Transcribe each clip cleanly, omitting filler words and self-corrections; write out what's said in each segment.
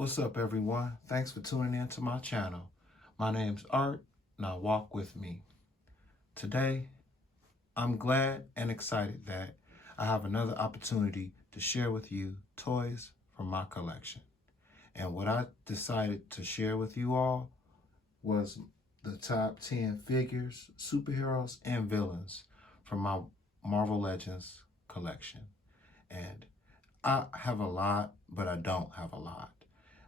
What's up, everyone? Thanks for tuning in to my channel. My name's Art. Now walk with me. Today, I'm glad and excited that I have another opportunity to share with you toys from my collection. And what I decided to share with you all was the top 10 figures, superheroes, and villains from my Marvel Legends collection. And I have a lot, but I don't have a lot.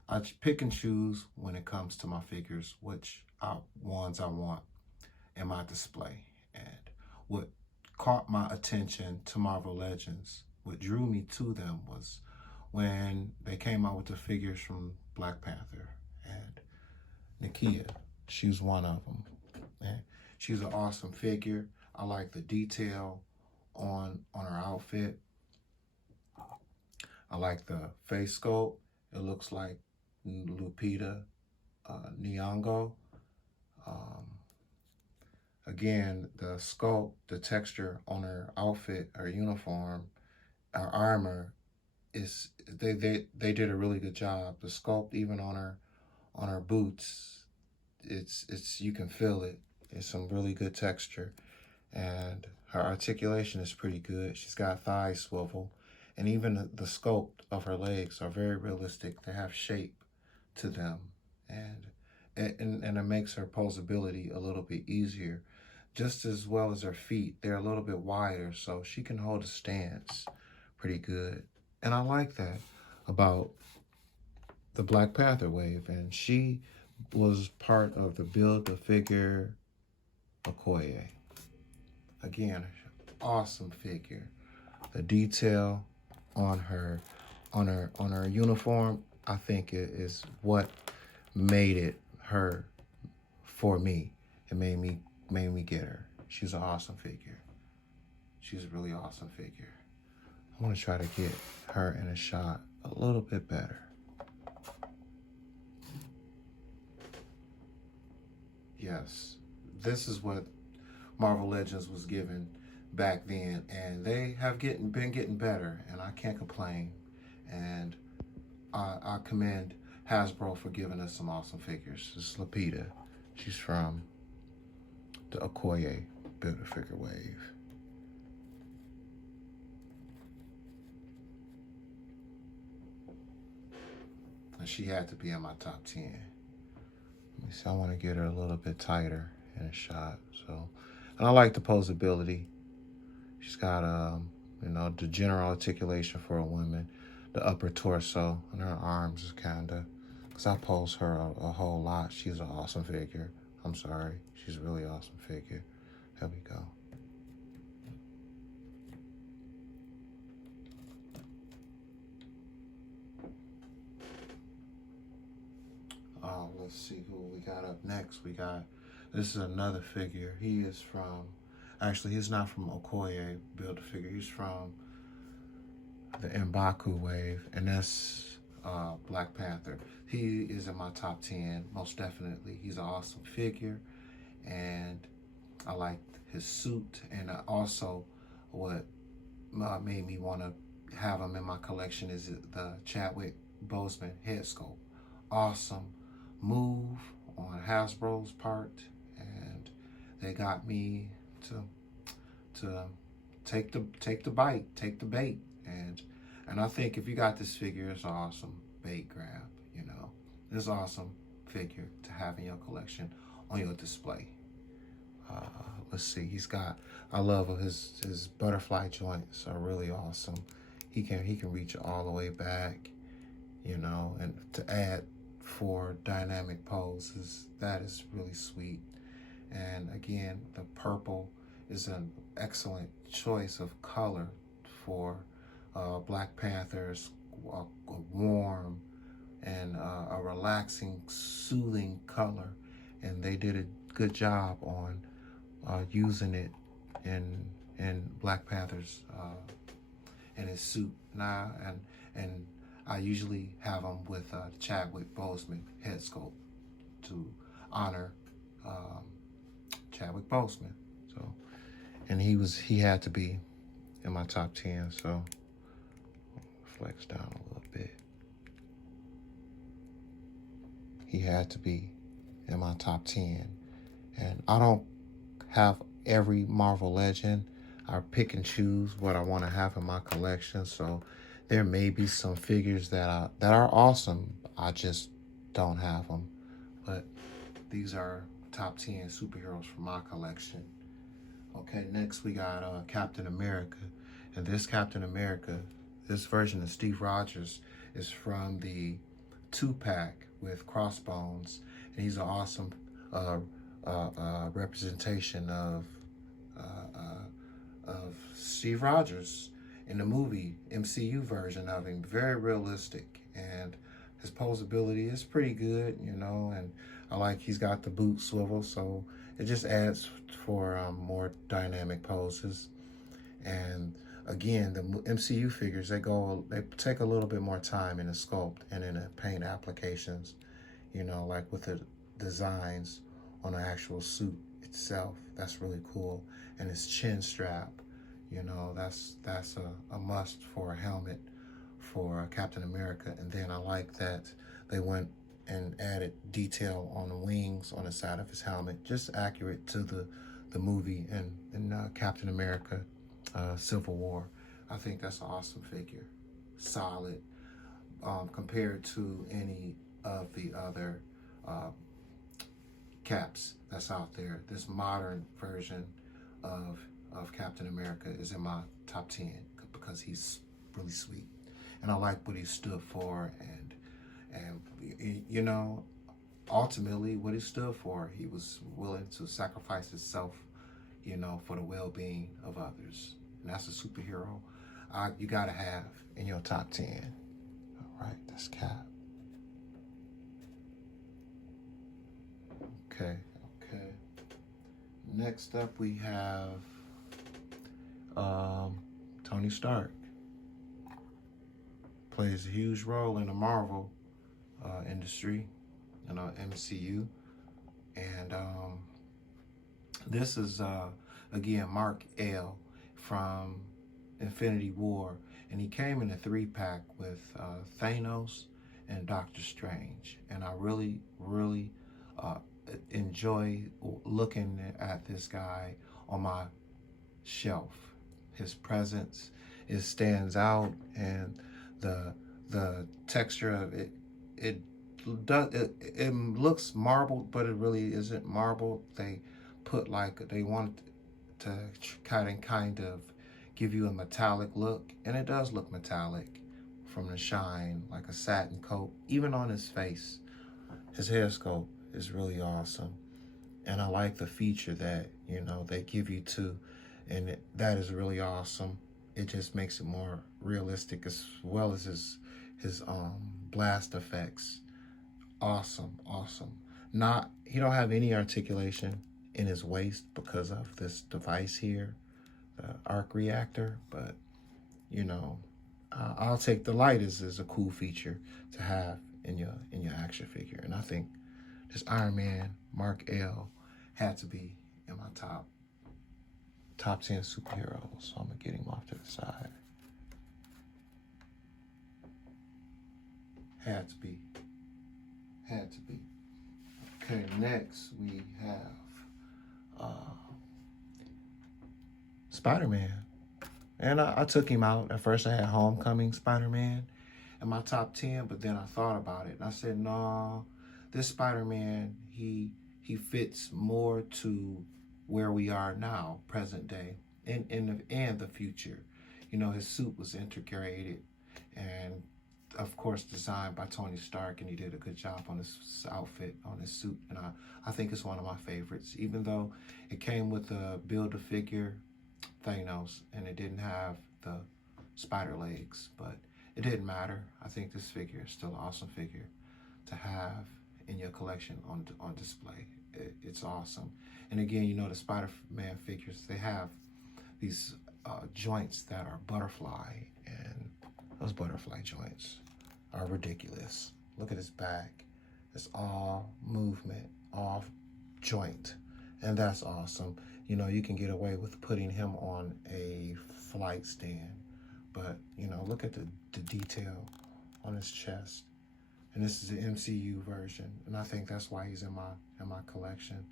I pick and choose when it comes to my figures, which ones I want in my display. And what caught my attention to Marvel Legends, what drew me to them was when they came out with the figures from Black Panther. And Nakia, she's one of them. And she's an awesome figure. I like the detail on her outfit. I like the face sculpt. It looks like Lupita Nyong'o. Again, the sculpt, the texture on her outfit, her uniform, her armor is they did a really good job. The sculpt, even on her boots, it's you can feel it. It's some really good texture, and her articulation is pretty good. She's got thigh swivel, and even the sculpt of her legs are very realistic. They have shape to them, and it makes her posability a little bit easier, just as well as her feet. They're a little bit wider, so she can hold a stance pretty good. And I like that about the Black Panther wave, and she was part of the Build a Figure Okoye. Again, awesome figure. The detail on her uniform, I think it is what made it her for me. It made me get her. She's an awesome figure. She's a really awesome figure. I want to try to get her in a shot a little bit better. Yes, this is what Marvel Legends was given back then, and they have been getting better, and I can't complain. And I commend Hasbro for giving us some awesome figures. This is Lupita. She's from the Okoye Build-A-Figure wave. And she had to be in my top 10. Let me see, I want to get her a little bit tighter in a shot. So, and I like the posability. She's got, the general articulation for a woman. The upper torso and her arms is kinda, because I pose her a whole lot. She's an awesome figure. I'm sorry. She's a really awesome figure. There we go. Let's see who we got up next. This is another figure. He is from, actually, he's not from Okoye Build-A-Figure. He's from the M'Baku wave, and that's Black Panther. He is in my top 10, most definitely. He's an awesome figure, and I like his suit, and also what made me want to have him in my collection is the Chadwick Boseman head sculpt. Awesome move on Hasbro's part, and they got me to take the bite, take the bait, and I think if you got this figure, it's an awesome bait grab. It's an awesome figure to have in your collection on your display. Let's see, I love his butterfly joints are really awesome. He can reach all the way back, and to add for dynamic poses, that is really sweet. And again, the purple is an excellent choice of color for Black Panther's a warm and a relaxing, soothing color, and they did a good job on using it in Black Panther's in his suit now, and I usually have him with Chadwick Boseman head sculpt to honor Chadwick Boseman. So, and he had to be in my top 10. So, flex down a little bit. he had to be in my top 10. And I don't have every Marvel Legend. I pick and choose what I want to have in my collection. So there may be some figures that are awesome. I just don't have them. But these are top 10 superheroes from my collection. Okay, next we got Captain America. And this Captain America, this version of Steve Rogers, is from the 2-pack with Crossbones. And he's an awesome representation of Steve Rogers in the movie MCU version of him. Very realistic, and his posability is pretty good, you know. And I like he's got the boot swivel, so it just adds for more dynamic poses. And again, the MCU figures, they take a little bit more time in the sculpt and in the paint applications, you know, like with the designs on the actual suit itself. That's really cool. And his chin strap, you know, that's a must for a helmet for Captain America. And then I like that they went and added detail on the wings on the side of his helmet, just accurate to the movie and Captain America Civil War. I think that's an awesome figure. Solid compared to any of the other caps that's out there. This modern version of Captain America is in my top 10 because he's really sweet, and I like what he stood for, and you know, ultimately what he stood for. He was willing to sacrifice himself, you know, for the well-being of others, and that's a superhero you gotta have in your top 10. All right, that's Cap. Okay. Next up, we have Tony Stark. Plays a huge role in the Marvel industry, you know, MCU. And this is, again, Mark L. from Infinity War. And he came in a 3-pack with Thanos and Doctor Strange. And I really enjoy looking at this guy on my shelf. His presence, it stands out, and the texture of it looks marbled, but it really isn't marbled. They want to kind of give you a metallic look, and it does look metallic from the shine, like a satin coat. Even on his face, his hair sculpt is really awesome, and I like the feature that, you know, they give you too, and that is really awesome. It just makes it more realistic, as well as his blast effects. Awesome. He don't have any articulation in his waist because of this device here, the arc reactor, but you know, I'll take the light is a cool feature to have in your action figure. And I think this Iron Man Mark L had to be in my top 10 superheroes. So I'm gonna get him off to the side. Had to be. Okay, next we have Spider-Man. And I took him out. At first I had Homecoming Spider-Man in my top 10, but then I thought about it and I said, no, this Spider-Man, he fits more to where we are now, present day, and the future. You know, his suit was integrated and of course designed by Tony Stark, and he did a good job on his outfit, on his suit, and I think it's one of my favorites, even though it came with a Build-A-Figure Thanos and it didn't have the spider legs, but it didn't matter. I think this figure is still an awesome figure to have in your collection on display. It's awesome. And again, you know, the Spider-Man figures, they have these joints that are butterfly, and those butterfly joints are ridiculous. Look at his back. It's all movement, all joint, and that's awesome. You know, you can get away with putting him on a flight stand, but you know, look at the detail on his chest. And this is the MCU version, and I think that's why he's in my collection,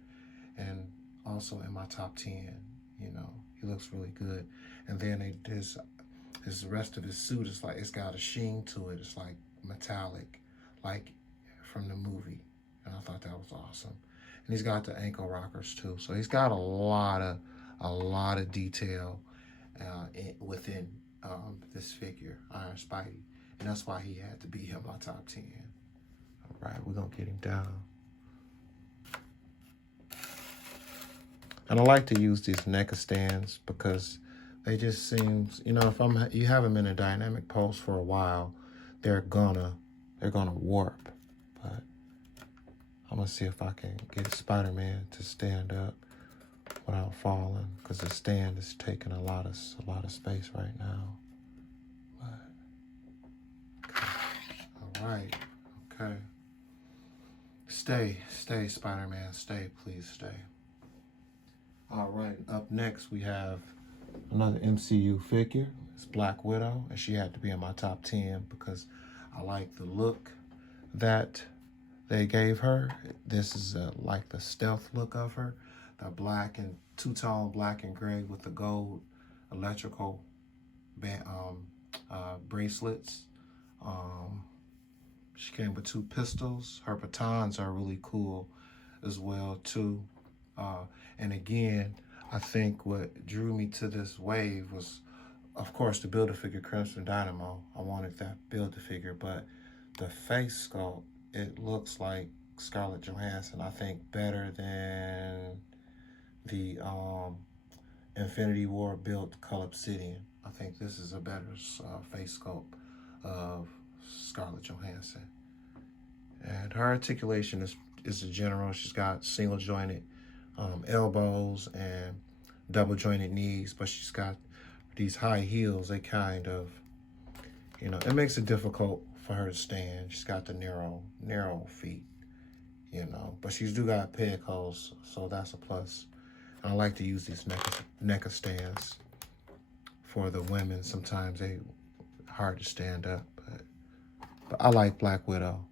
and also in my top 10. You know, he looks really good. And then his rest of his suit is like, it's got a sheen to it. It's like metallic, like from the movie, and I thought that was awesome. And he's got the ankle rockers too, so he's got a lot of detail within this figure, Iron Spidey, and that's why he had to be in my top 10. All right, we're gonna get him down. And I like to use these NECA stands because they just seem, you know, if you have them in a dynamic pose for a while, they're gonna warp. But I'm gonna see if I can get Spider-Man to stand up without falling, because the stand is taking a lot of space right now. But okay. All right, okay. Stay, Spider-Man, stay, please stay. All right, up next we have another MCU figure. It's Black Widow, and she had to be in my top 10 because I like the look that they gave her. This is like the stealth look of her, the black and two-tone black and gray with the gold electrical band, bracelets. She came with 2 pistols. Her batons are really cool as well too. And again, I think what drew me to this wave was, of course, the Build-A-Figure Crimson Dynamo. I wanted that Build-A-Figure, but the face sculpt, it looks like Scarlett Johansson. I think better than the Infinity War built Cull Obsidian. I think this is a better face sculpt of Scarlett Johansson. And her articulation is a general. She's got single jointed elbows and double jointed knees, but she's got these high heels. They kind of, you know, it makes it difficult for her to stand. She's got the narrow feet, you know, but she's do got peg holes, so that's a plus. And I like to use these NECA stands for the women. Sometimes they hard to stand up, but I like Black Widow.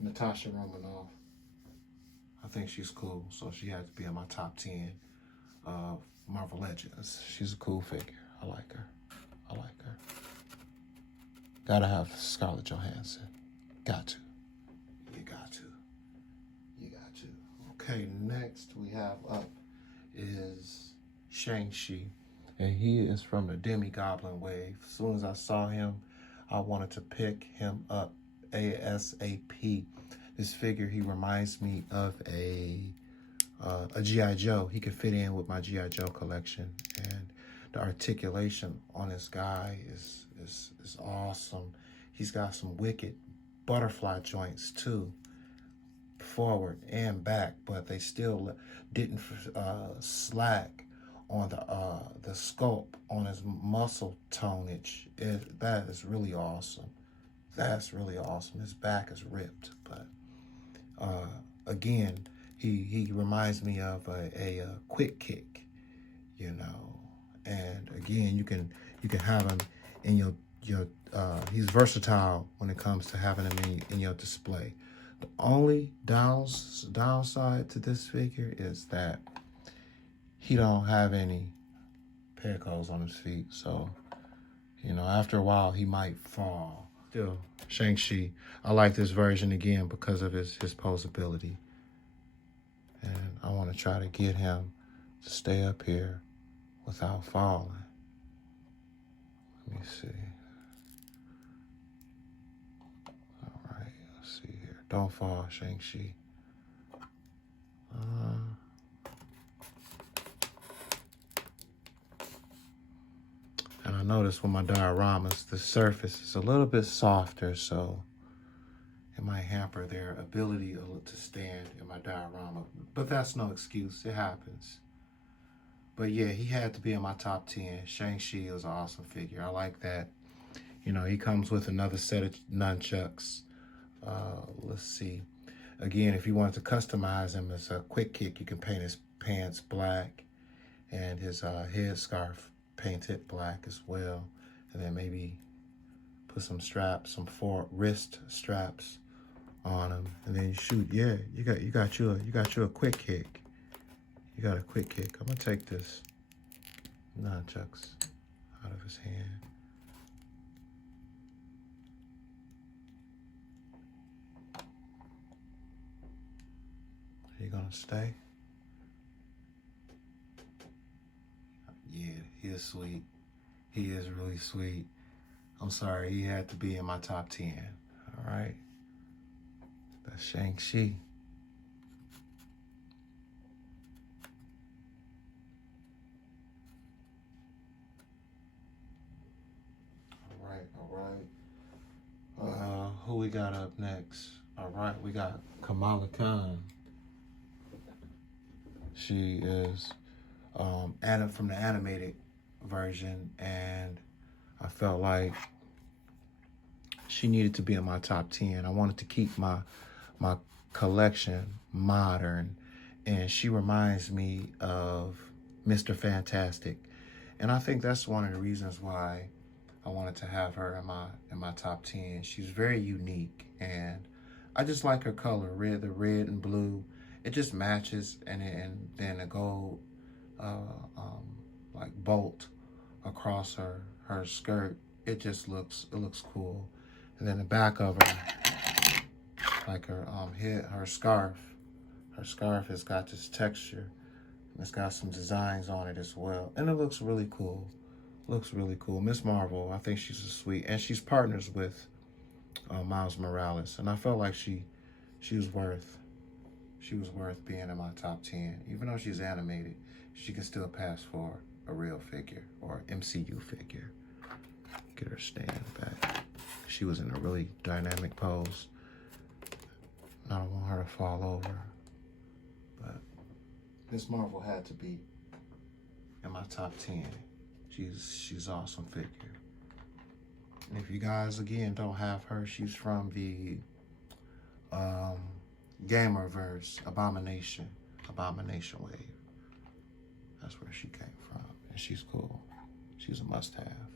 Natasha Romanoff, I think she's cool, so she had to be in my top 10 of Marvel Legends. She's a cool figure. I like her. Gotta have Scarlett Johansson. Got to. You got to. Okay, next we have up is Shanxi, and he is from the Demi Goblin wave. As soon as I saw him, I wanted to pick him up ASAP. This figure, he reminds me of a G.I. Joe. He could fit in with my G.I. Joe collection, and the articulation on this guy is awesome. He's got some wicked butterfly joints too, forward and back, but they still didn't slack on the sculpt on his muscle tonage. That is really awesome. That's really awesome. His back is ripped, but again, he reminds me of a quick kick, you know. And again, you can have him in your he's versatile when it comes to having him in your display. The only downside to this figure is that he don't have any peg holes on his feet, so you know, after a while he might fall. Still, Shanxi, I like this version again because of his posability. And I want to try to get him to stay up here without falling. Let me see. All right, let's see here. Don't fall, Shanxi. And I noticed with my dioramas, the surface is a little bit softer, so it might hamper their ability to stand in my diorama. But that's no excuse. It happens. But yeah, he had to be in my top 10. Shanxi is an awesome figure. I like that. You know, he comes with another set of nunchucks. Let's see. Again, if you wanted to customize him as a quick kick, you can paint his pants black and his headscarf painted black as well. And then maybe put some straps, some 4 wrist straps on them, and then you shoot. Yeah, you got you a quick kick. You got a quick kick. I'm gonna take this nunchucks out of his hand. Are you gonna stay? Yeah, he is sweet. He is really sweet. I'm sorry, he had to be in my top 10. All right. That's Shanxi. All right. Who we got up next? All right, we got Kamala Khan. She is from the animated version, and I felt like she needed to be in my top 10. I wanted to keep my collection modern, and she reminds me of Mr. Fantastic, and I think that's one of the reasons why I wanted to have her in my top 10. She's very unique, and I just like her color, the red and blue. It just matches, and then the gold like bolt across her skirt. It looks cool. And then the back of her, like her her scarf has got this texture, and it's got some designs on it as well, and it looks really cool. Miss Marvel, I think she's a sweet, and she's partners with Miles Morales, and I felt like she was worth being in my top 10. Even though she's animated, she can still pass for a real figure or MCU figure. Get her stand back. She was in a really dynamic pose. I don't want her to fall over, but Miss Marvel had to be in my top 10. She's an awesome figure. And if you guys, again, don't have her, she's from the Gamerverse, Abomination Wave. That's where she came from, and she's cool. She's a must-have.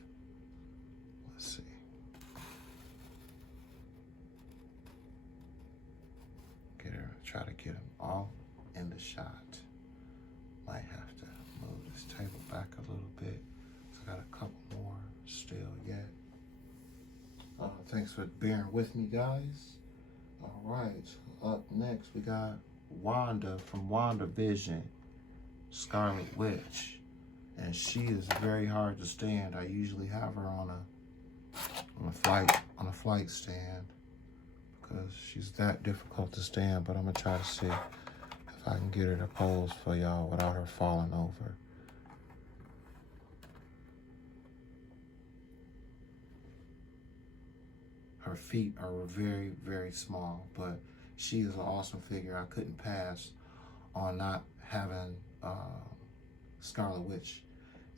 Let's see. Try to get them all in the shot. Might have to move this table back a little bit. So I got a couple more still yet. Thanks for bearing with me, guys. All right, up next we got Wanda from WandaVision, Scarlet Witch, and she is very hard to stand. I usually have her on a flight stand because she's that difficult to stand. But I'm gonna try to see if I can get her to pose for y'all without her falling over. Her feet are very, very small, but she is an awesome figure. I couldn't pass on not having Scarlet Witch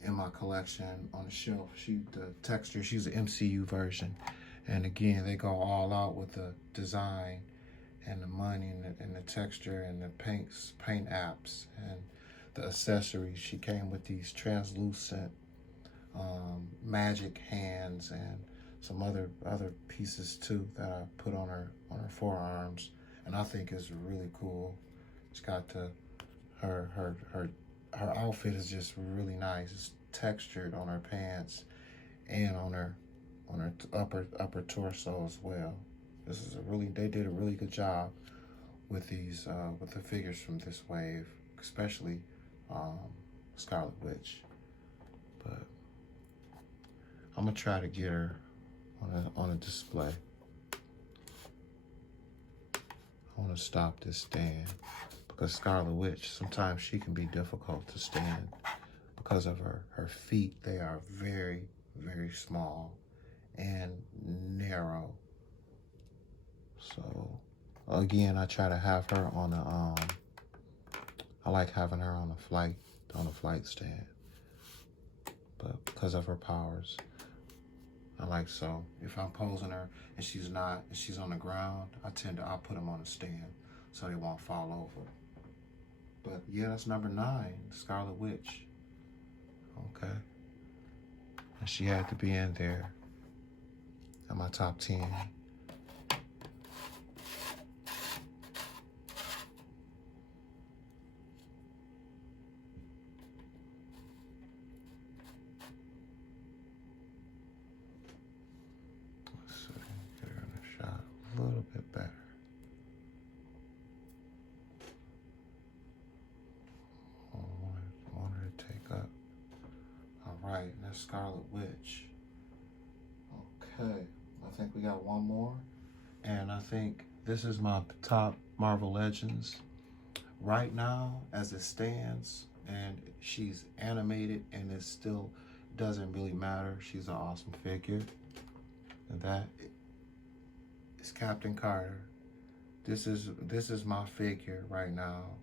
in my collection on the shelf. The texture, she's an MCU version. And again, they go all out with the design and the money and the texture and the paint apps and the accessories. She came with these translucent magic hands and some other pieces too that I put on her forearms, and I think is really cool. It's got her outfit is just really nice. It's textured on her pants and on her upper torso as well. They did a really good job with these with the figures from this wave, especially Scarlet Witch. But I'm gonna try to get her on a display. I want to stop this stand because Scarlet Witch, sometimes she can be difficult to stand because of her feet. They are very, very small and narrow. So again, I try to have her on I like having her on a flight stand, but because of her powers, so if I'm posing her and she's on the ground, I'll put them on a stand so they won't fall over. But yeah, that's number 9, Scarlet Witch. Okay. And she had to be in there. in my top 10. Let's see, get her in the shot a little bit better. I want her to take up. All right, that's Scarlet Witch. Okay, I think we got one more. And I think this is my top Marvel Legends right now as it stands. And she's animated and it still doesn't really matter. She's an awesome figure. And that is Captain Carter. This is my figure right now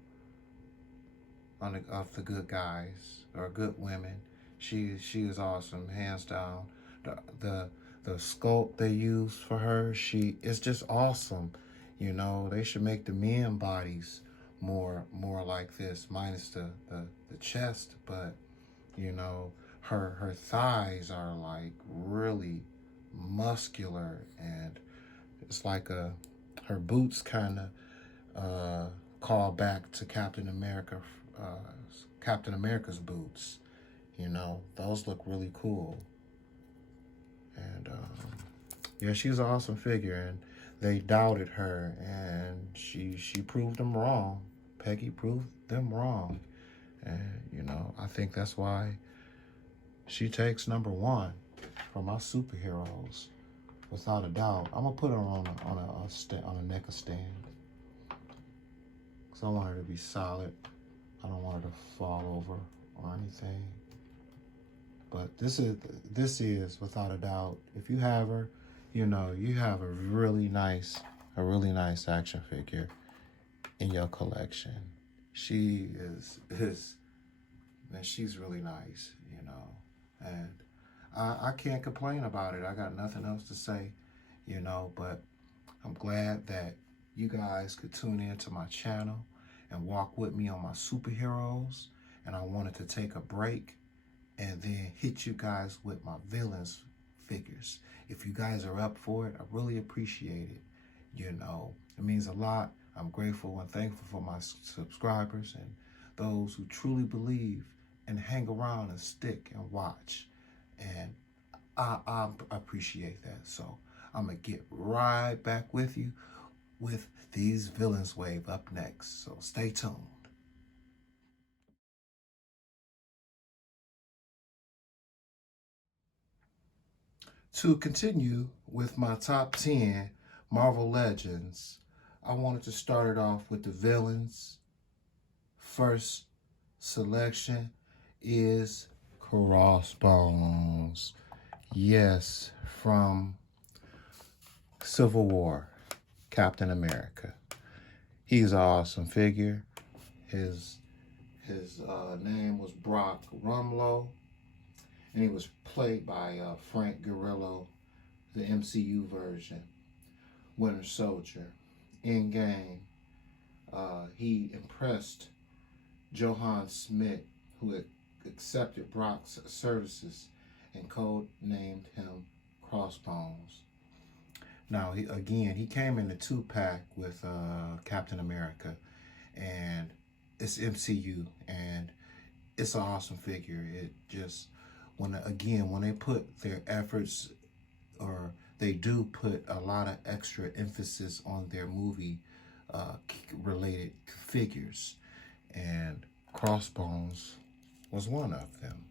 of the good guys or good women. She is awesome, hands down. The sculpt they use for her, it's just awesome. You know, they should make the men bodies more like this, minus the chest, but you know, her thighs are like really muscular, and it's like her boots kind of call back to Captain America's boots. You know, those look really cool. And yeah, she's an awesome figure, and they doubted her, and she proved them wrong. Peggy proved them wrong, and you know, I think that's why she takes #1 for my superheroes, without a doubt. I'm gonna put her on a NECA stand, because I want her to be solid. I don't want her to fall over or anything. But this is without a doubt, if you have her, you know, you have a really nice action figure in your collection. She man, she's really nice, you know, and I can't complain about it. I got nothing else to say, you know, but I'm glad that you guys could tune in to my channel and walk with me on my superheroes. And I wanted to take a break and then hit you guys with my villains figures. If you guys are up for it, I really appreciate it. You know, it means a lot. I'm grateful and thankful for my subscribers and those who truly believe and hang around and stick and watch. And I appreciate that. So I'm gonna get right back with you with these villains wave up next. So stay tuned. To continue with my top 10 Marvel Legends, I wanted to start it off with the villains. First selection is Crossbones. Yes, from Civil War, Captain America. He's an awesome figure. His name was Brock Rumlow, and he was played by Frank Grillo, the MCU version, Winter Soldier. In game, he impressed Johann Smith, who accepted Brock's services and code-named him Crossbones. Now, he came in a 2-pack with Captain America, and it's MCU, and it's an awesome figure. It just, when they put their efforts, or they do put a lot of extra emphasis on their movie related figures, and Crossbones was one of them.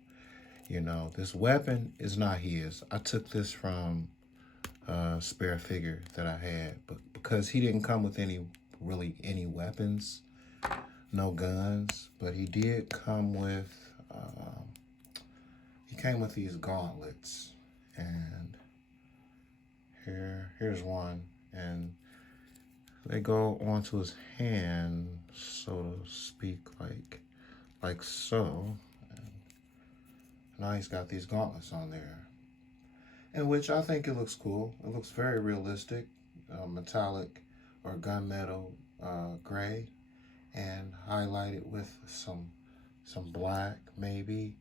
You know, this weapon is not his. I took this from a spare figure that I had, but because he didn't come with any weapons, no guns, but he did come with these gauntlets, and here's one, and they go onto his hand, so to speak, like so. And now he's got these gauntlets on there, in which I think it looks cool. It looks very realistic, metallic or gunmetal gray, and highlighted with some black maybe,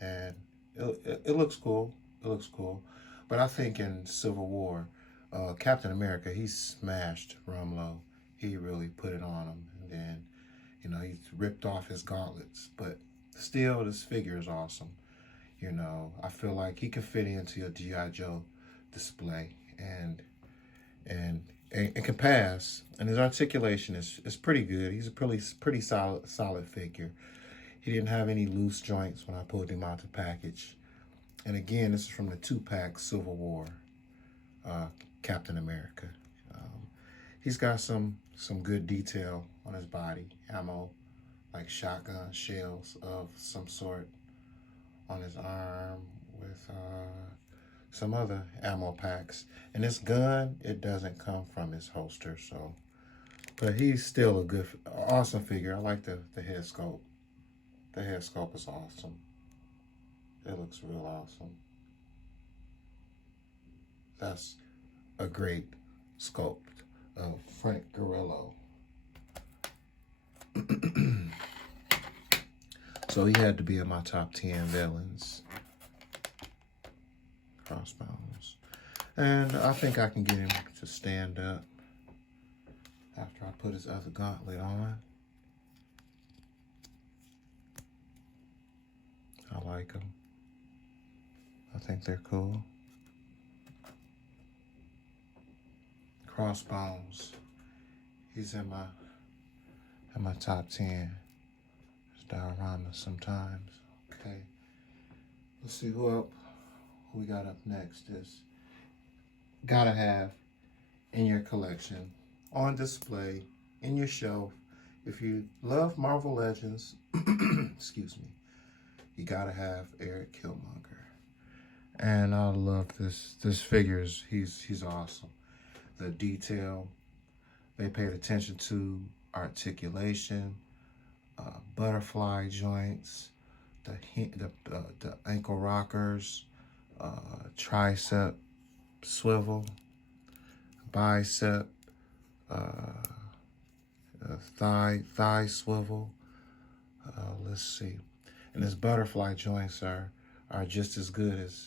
and it looks cool. It looks cool. But I think in Civil War, Captain America, he smashed Rumlow. He really put it on him. And then, you know, he ripped off his gauntlets. But still, this figure is awesome. You know, I feel like he could fit into a G.I. Joe display. And it can pass. And his articulation is pretty good. He's a pretty solid figure. He didn't have any loose joints when I pulled him out the package. And again, this is from the 2-pack Civil War Captain America. He's got some good detail on his body. Ammo, like shotgun shells of some sort on his arm with some other ammo packs. And this gun, it doesn't come from his holster, so. But he's still a awesome figure. I like the head sculpt. The head sculpt is awesome. It looks real awesome. That's a great sculpt of Frank Grillo. So he had to be in my top 10 villains. Crossbones. And I think I can get him to stand up after I put his other gauntlet on. I like them. I think they're cool. Crossbones. He's in my top 10. There's dioramas sometimes. Okay. Let's see who we got up next is gotta have in your collection, on display, in your shelf. If you love Marvel Legends, excuse me, you gotta have Eric Killmonger. And I love this figure. He's awesome. The detail, they paid attention to articulation, butterfly joints, the ankle rockers, tricep swivel, bicep, thigh swivel. Let's see. And his butterfly joints are just as good as,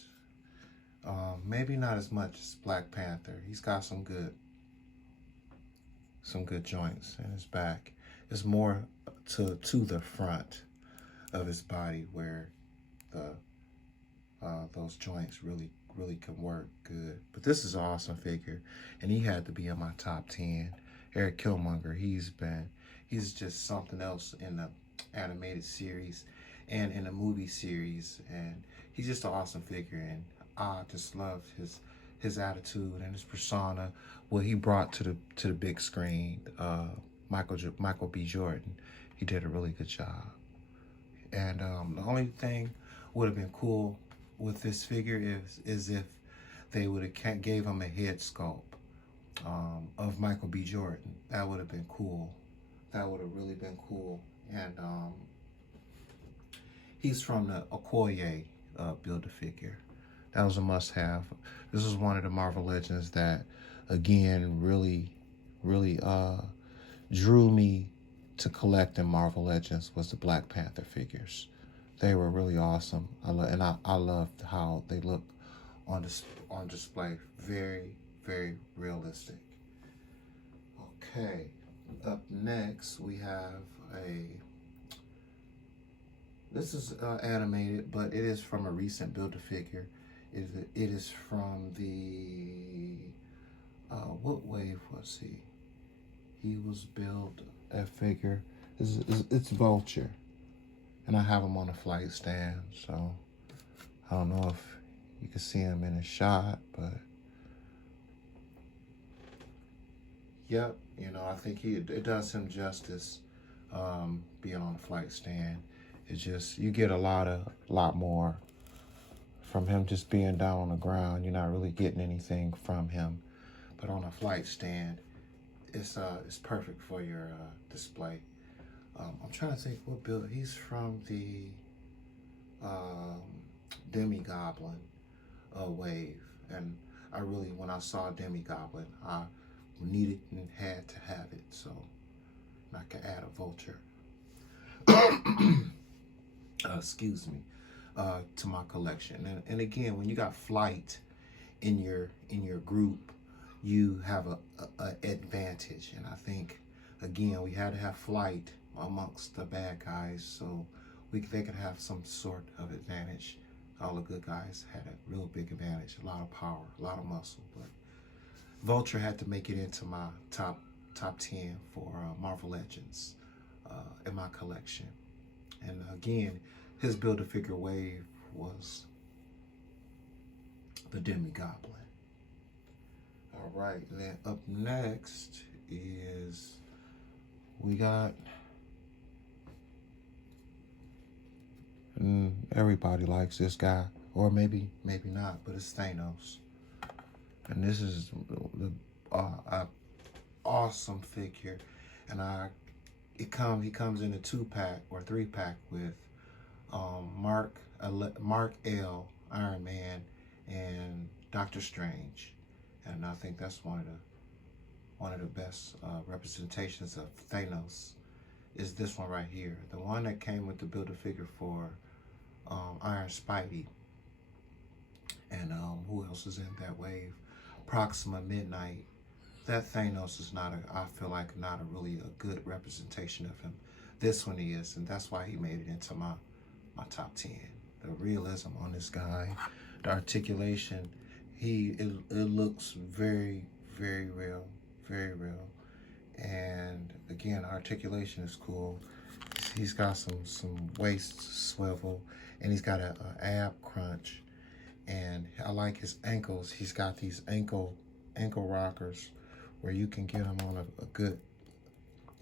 maybe not as much as Black Panther. He's got some good joints in his back. It's more to the front of his body where those joints really can work good. But this is an awesome figure, and he had to be in my top 10. Eric Killmonger, he's just something else in the animated series and in the movie series, and he's just an awesome figure, and I just love his attitude and his persona, what he brought to the big screen. Michael B. Jordan, he did a really good job. And the only thing would have been cool with this figure is if they would have gave him a head sculpt of Michael B. Jordan. That would have been cool. That would have really been cool. And he's from the Okoye Build-A-Figure. That was a must-have. This is one of the Marvel Legends that, again, really drew me to collecting Marvel Legends was the Black Panther figures. They were really awesome. I loved how they look on display. Very, very realistic. Okay, up next we have this is animated, but it is from a recent Build-A-Figure. It is from the, what wave was he? He was built a figure. It's Vulture. And I have him on a flight stand, so I don't know if you can see him in a shot, but yep, you know, I think it does him justice being on a flight stand. It's just, you get a lot more from him just being down on the ground. You're not really getting anything from him, but on a flight stand, it's perfect for your display. I'm trying to think what build. He's from the Demi Goblin wave, and when I saw Demi Goblin, I needed and had to have it, so I could add a Vulture. Excuse me, to my collection. And again, when you got flight in your group, you have a advantage. And I think again we had to have flight amongst the bad guys so they could have some sort of advantage. All the good guys had a real big advantage, a lot of power, a lot of muscle. But Vulture had to make it into my top 10 for Marvel Legends in my collection. And again, his Build-A-Figure wave was the Demi Goblin. All right, then up next is we got everybody likes this guy, or maybe not, but it's Thanos. And this is the awesome figure, and he comes in a 2-pack or 3-pack with Mark L, Iron Man, and Doctor Strange, and I think that's one of the best representations of Thanos is this one right here, the one that came with the Build-A-Figure for Iron Spidey, and who else is in that wave? Proxima Midnight. That Thanos is I feel like not really a good representation of him. This one is, and that's why he made it into my top 10. The realism on this guy, the articulation, it looks very, very real, very real. And again, articulation is cool. He's got some waist swivel, and he's got a ab crunch. And I like his ankles. He's got these ankle rockers where you can get him on a good,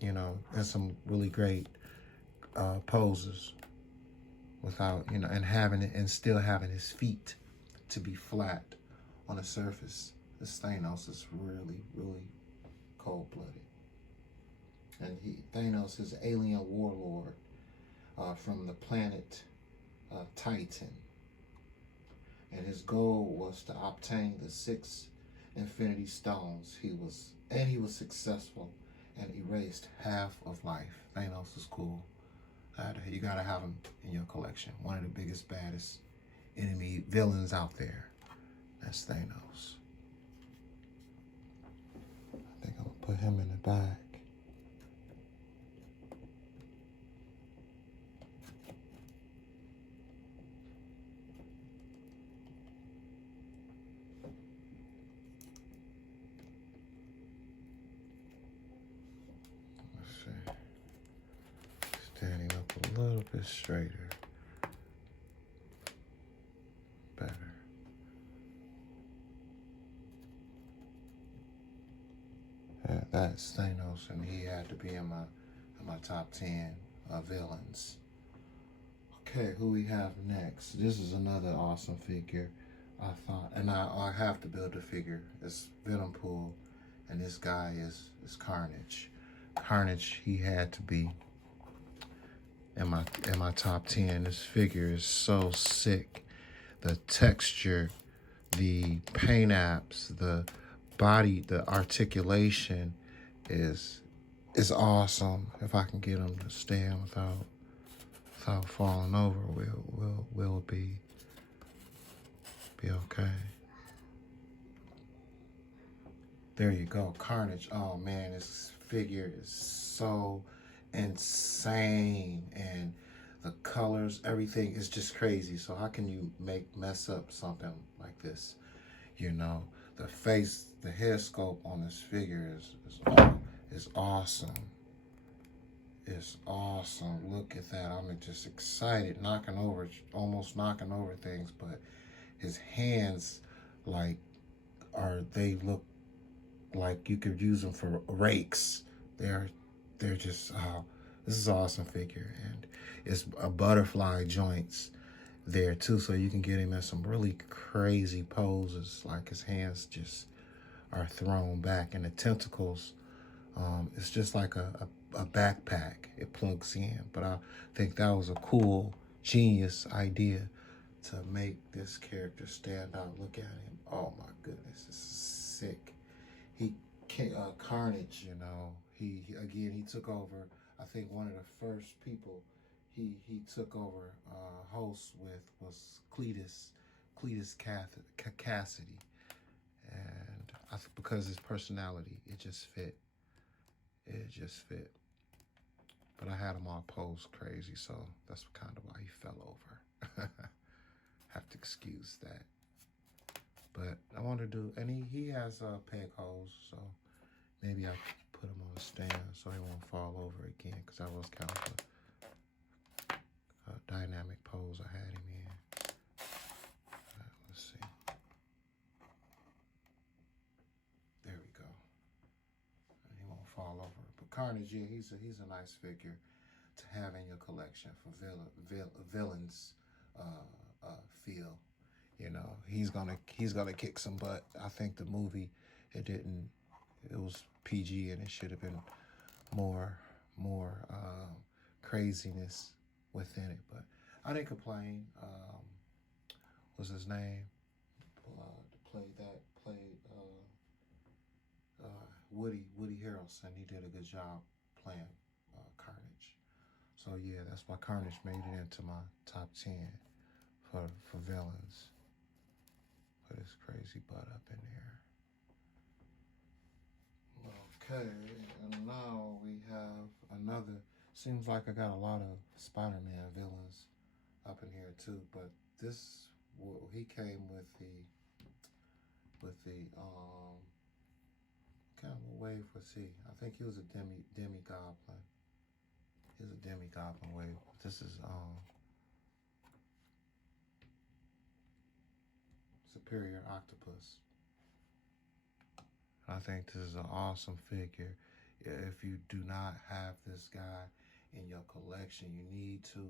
and some really great poses without, and still having his feet to be flat on a surface. This Thanos is really, really cold-blooded. And Thanos is an alien warlord from the planet Titan. And his goal was to obtain the 6 Infinity Stones. He was successful and erased half of life. Thanos is cool. You gotta have him in your collection. One of the biggest, baddest enemy villains out there. That's Thanos. I think I'm gonna put him in the back. Standing up a little bit straighter. Better. Yeah, that's Thanos, and he had to be in my top 10 villains. Okay, who we have next? This is another awesome figure. I thought, and I have to build a figure. It's Venompool, and this guy is Carnage. Carnage, he had to be in my top 10. This figure is so sick. The texture, the paint apps, the body, the articulation is awesome. If I can get him to stand without falling over, we'll be okay. There you go, Carnage. Oh man, this figure is so insane, and the colors, everything is just crazy. So how can you mess up something like this? The face, the head sculpt on this figure is awesome. It's awesome. Look at that. I'm just excited, almost knocking over things, but his hands they look like you could use them for rakes. They're just, this is an awesome figure, and it's a butterfly joints there too, so you can get him in some really crazy poses, like his hands just are thrown back, and the tentacles, it's just like a backpack. It plugs in, but I think that was a cool, genius idea to make this character stand out. Look at him. Oh my goodness, this is sick. Carnage, he took over. I think one of the first people he took over host with was Cletus Cassidy. because his personality, it just fit. It just fit. But I had him all posed crazy, so that's kind of why he fell over. Have to excuse that. But I want to do, and he has peg holes, so maybe I could put him on a stand so he won't fall over again, because that was kind of a dynamic pose I had him in. Let's see. There we go. And he won't fall over. But Carnage, yeah, he's a nice figure to have in your collection for villains feel. You know, he's gonna kick some butt. I think the movie, it was PG, and it should have been more craziness within it. But I didn't complain. What's his name? Played Woody Harrelson. He did a good job playing Carnage. So yeah, that's why Carnage made it into my top 10 for villains. Put his crazy butt up in there. Okay, and now we have another. Seems like I got a lot of Spider-Man villains up in here too, but this, well, he came with the kind of a wave. Let's see. I think he was a Demi Goblin. He was a Demi Goblin wave. This is Superior Octopus. I think this is an awesome figure. If you do not have this guy in your collection, you need to.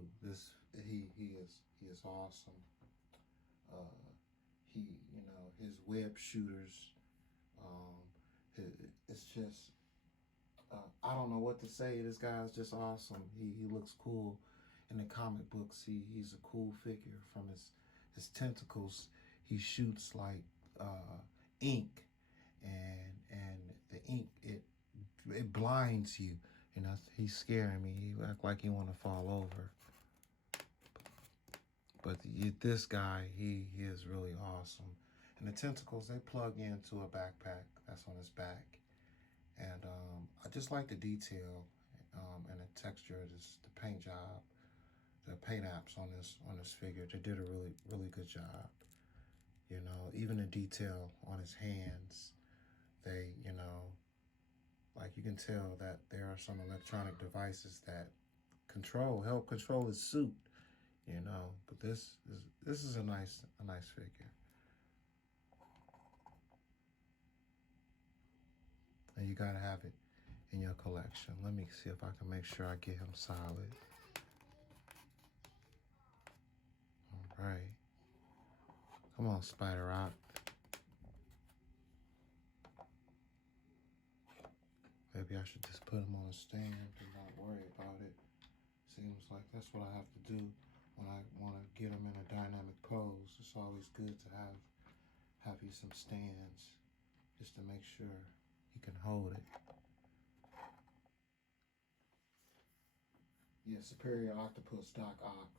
He is awesome. You know, his web shooters. It's just I don't know what to say. This guy's just awesome. He looks cool in the comic books. He's a cool figure. From his tentacles, he shoots like ink. And the ink, it blinds you. You know, he's scaring me. He act like he want to fall over. But this guy, he is really awesome. And the tentacles, they plug into a backpack that's on his back. And I just like the detail and the texture, the paint job, the paint apps on this figure. They did a really good job. You know, even the detail on his hands. They, you know, like you can tell that there are some electronic devices that help control his suit, you know. But this is a nice figure. And you gotta have it in your collection. Let me see if I can make sure I get him solid. All right. Come on, Spider Rock. Maybe I should just put him on a stand and not worry about it. Seems like that's what I have to do when I want to get him in a dynamic pose. It's always good to have you some stands just to make sure you can hold it. Yeah, Superior Octopus Doc Ock.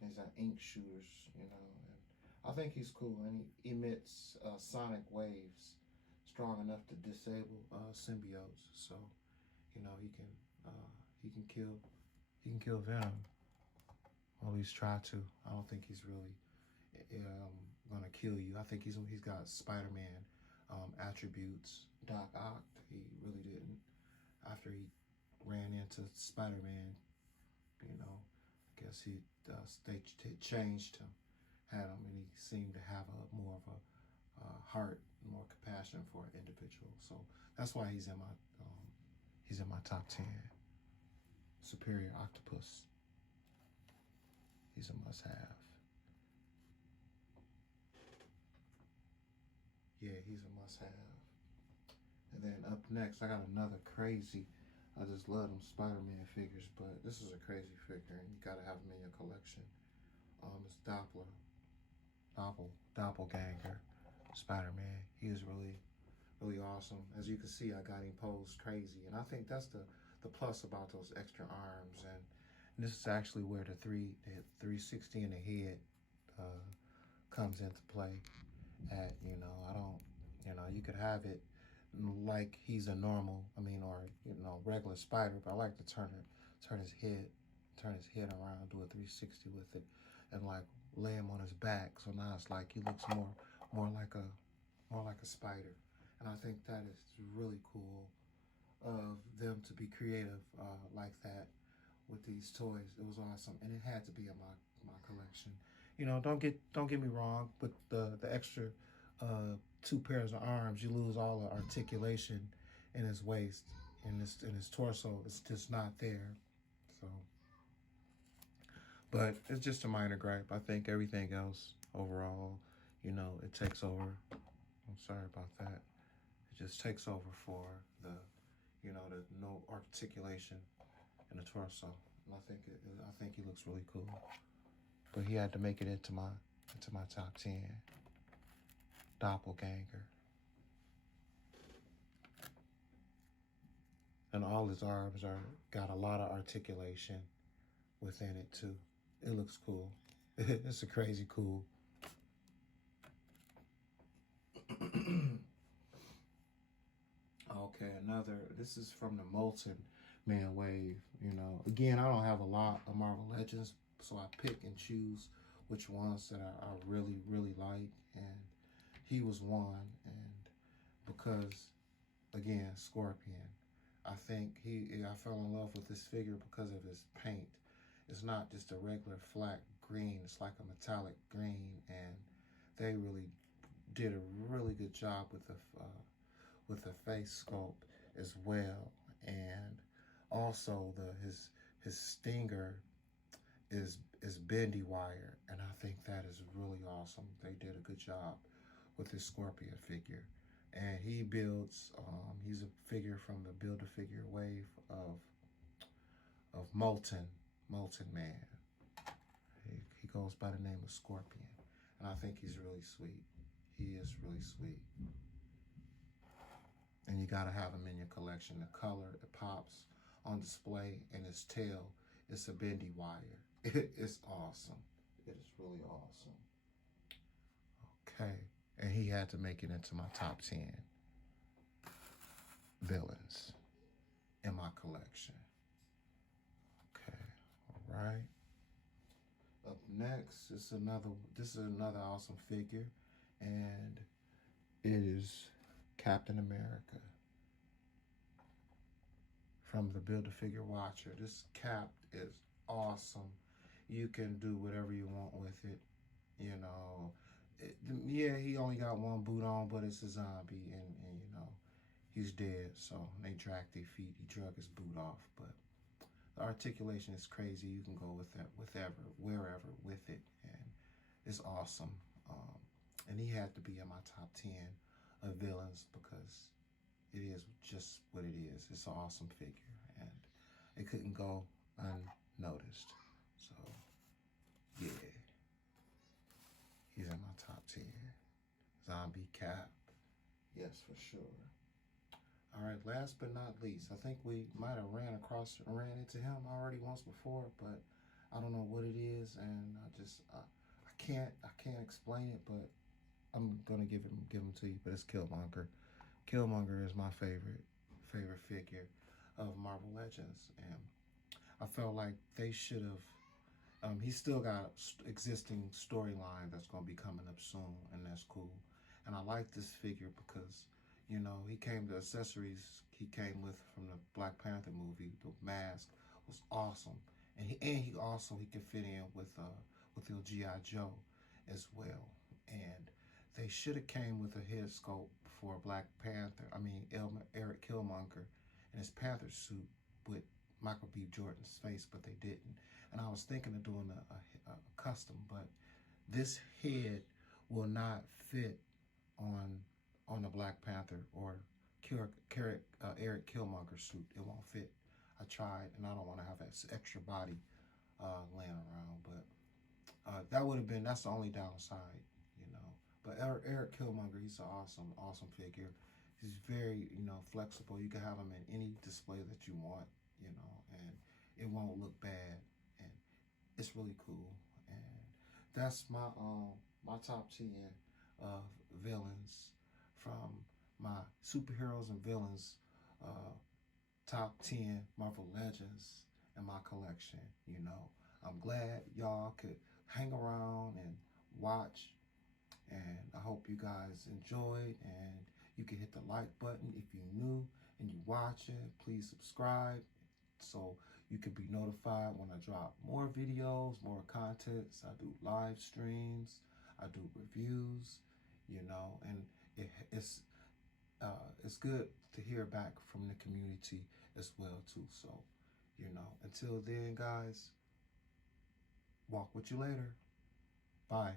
These are ink shooters, you know. And I think he's cool, and he emits sonic waves strong enough to disable symbiotes. So, you know, he can kill Venom. Or at least try to. I don't think he's really gonna kill you. I think he's got Spider-Man attributes. Doc Ock, he really didn't. After he ran into Spider-Man, you know, I guess they changed him. Had him, and he seemed to have more of a heart, more compassion for an individual. So that's why he's in my top 10. Superior Octopus. He's a must-have. Yeah, he's a must-have. And then up next, I got another crazy. I just love them Spider-Man figures, but this is a crazy figure, and you gotta have them in your collection. It's Doppler. Doppelganger, Spider-Man. He is really awesome. As you can see, I got him posed crazy, and I think that's the plus about those extra arms. And this is actually where the 360 in the head comes into play at, I don't, you could have it like he's a normal, or, regular spider, but I like to turn his head around, do a 360 with it, and like lay him on his back. So now it's like he looks more like a spider. And I think that is really cool of them to be creative like that with these toys. It was awesome, and it had to be in my collection. Don't get me wrong, but the extra 2 pairs of arms, you lose all the articulation in his waist, in his torso. It's just not there. So, but it's just a minor gripe. I think everything else overall, it takes over. I'm sorry about that. It just takes over for the no articulation in the torso. And I think he looks really cool. But he had to make it into my top 10. Doppelganger. And all his arms got a lot of articulation within it too. It looks cool. It's a crazy cool. Okay, this is from the Molten Man wave. Again, I don't have a lot of Marvel Legends, so I pick and choose which ones that I really, really like. And he was one. And because, again, Scorpion, I think I fell in love with this figure because of his paint. It's not just a regular flat green. It's like a metallic green. And they really did a really good job with the face sculpt as well. And also his stinger is bendy wire, and I think that is really awesome. They did a good job with his Scorpion figure. And he builds he's a figure from the Build-A-Figure wave of Molten Man. He goes by the name of Scorpion, and I think he's really sweet. He is really sweet. And you gotta have him in your collection. The color, it pops on display, and his tail, it's a bendy wire. It's awesome. It is really awesome. Okay, and he had to make it into my top 10 villains in my collection. Okay, all right. Up next is this is another awesome figure, and it is Captain America from the Build-A-Figure Watcher. This Cap is awesome. You can do whatever you want with it. Yeah, he only got one boot on, but it's a zombie, and he's dead. So they dragged their feet. He drug his boot off, but the articulation is crazy. You can go with that, wherever with it, and it's awesome. And he had to be in my top 10 of villains because it is just what it is. It's an awesome figure, and it couldn't go unnoticed. So, yeah, he's in my top 10. Zombie Cap, yes, for sure. All right, last but not least, I think we might have ran into him already once before, but I don't know what it is, and I can't explain it, but I'm gonna give him to you. But it's Killmonger. Killmonger is my favorite figure of Marvel Legends, and I felt like they should have. He's still got existing storyline that's gonna be coming up soon, and that's cool. And I like this figure because, he came to accessories he came with from the Black Panther movie. The mask was awesome, and he could fit in with the G.I. Joe as well. And they should have came with a head sculpt for Black Panther. Eric Killmonger in his Panther suit with Michael B. Jordan's face, but they didn't. And I was thinking of doing a custom, but this head will not fit on the Black Panther or Eric Killmonger suit. It won't fit. I tried, and I don't want to have that extra body laying around, but that's the only downside, But Eric Killmonger, he's an awesome figure. He's very, flexible. You can have him in any display that you want, and it won't look bad, and it's really cool. And that's my my top 10 of villains from my superheroes and villains top 10 Marvel Legends in my collection. You know, I'm glad y'all could hang around and watch, and I hope you guys enjoyed, and you can hit the like button if you're new and you watch it. Please subscribe so you can be notified when I drop more videos, more content. I do live streams, I do reviews, you know, and it's good to hear back from the community as well too. So, you know, until then, guys, walk with you later. Bye.